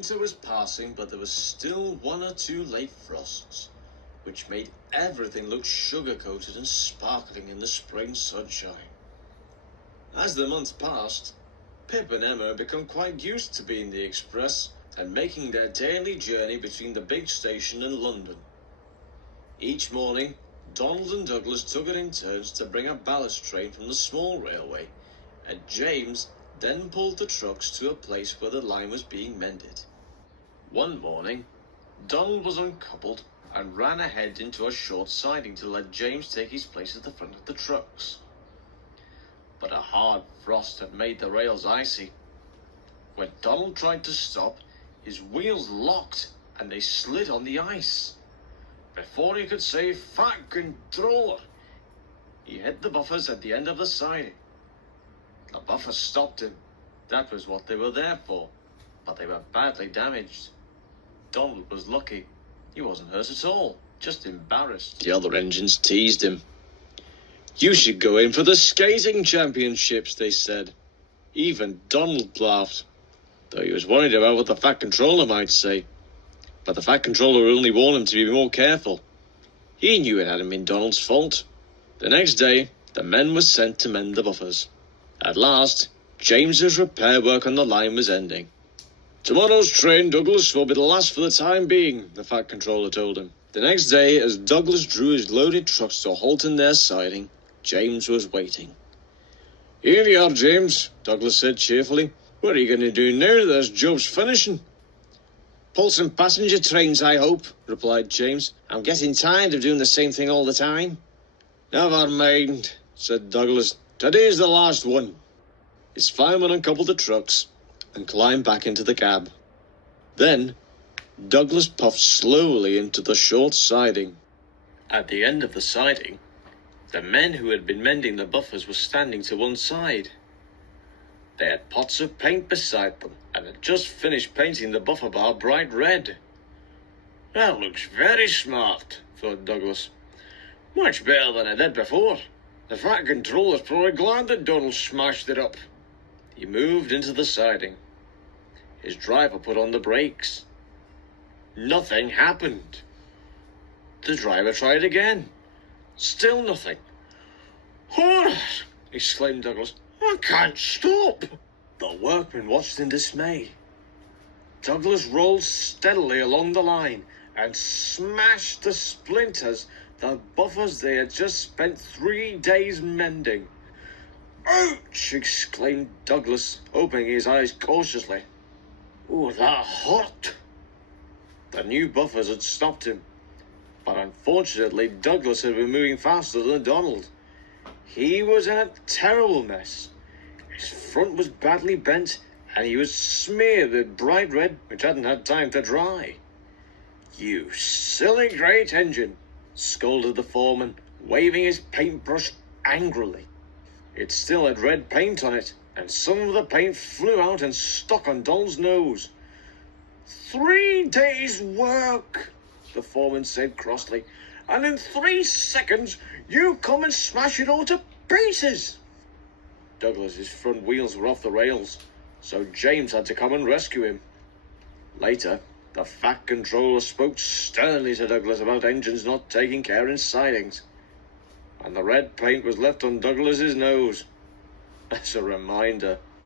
Winter was passing, but there was still 1 or 2 late frosts, which made everything look sugar-coated and sparkling in the spring sunshine. As the months passed, Pip and Emma had become quite used to being the express and making their daily journey between the big station and London. Each morning, Donald and Douglas took it in turns to bring a ballast train from the small railway, and James then pulled the trucks to a place where the line was being mended. One morning, Donald was uncoupled and ran ahead into a short siding to let James take his place at the front of the trucks. But a hard frost had made the rails icy. When Donald tried to stop, his wheels locked and they slid on the ice. Before he could say "Fat controller," he hit the buffers at the end of the siding. The buffers stopped him. That was what they were there for, but they were badly damaged. Donald was lucky. He wasn't hurt at all, just embarrassed. The other engines teased him. "You should go in for the skating championships," they said. Even Donald laughed, though he was worried about what the Fat Controller might say. But the Fat Controller only warned him to be more careful. He knew it hadn't been Donald's fault. The next day, the men were sent to mend the buffers. At last, James's repair work on the line was ending. "Tomorrow's train, Douglas, will be the last for the time being," the Fat Controller told him. The next day, as Douglas drew his loaded trucks to a halt in their siding, James was waiting. "Here you are, James," Douglas said cheerfully. "What are you going to do now that this job's finishing?" "Pull some passenger trains, I hope," replied James. "I'm getting tired of doing the same thing all the time." "Never mind," said Douglas. "Today's the last one." His fireman uncoupled the trucks and climbed back into the cab. Then, Douglas puffed slowly into the short siding. At the end of the siding, the men who had been mending the buffers were standing to one side. They had pots of paint beside them and had just finished painting the buffer bar bright red. "That looks very smart," thought Douglas. "Much better than it did before. The Fat Controller's probably glad that Donald smashed it up." He moved into the siding. His driver put on the brakes. Nothing happened. The driver tried again. Still nothing. "Horror!" exclaimed Douglas. "I can't stop." The workmen watched in dismay. Douglas rolled steadily along the line and smashed to splinters the buffers they had just spent 3 days mending. "Ouch!" exclaimed Douglas, opening his eyes cautiously. "Oh, that hurt." The new buffers had stopped him, but unfortunately Douglas had been moving faster than Donald. He was in a terrible mess. His front was badly bent, and he was smeared with bright red, which hadn't had time to dry. "You silly great engine," scolded the foreman, waving his paintbrush angrily. It still had red paint on it, and some of the paint flew out and stuck on Donald's nose. 3 days' work," the foreman said crossly, "and in 3 seconds you come and smash it all to pieces." Douglas's front wheels were off the rails, so James had to come and rescue him. Later, the Fat Controller spoke sternly to Douglas about engines not taking care in sidings, and the red paint was left on Douglas's nose as a reminder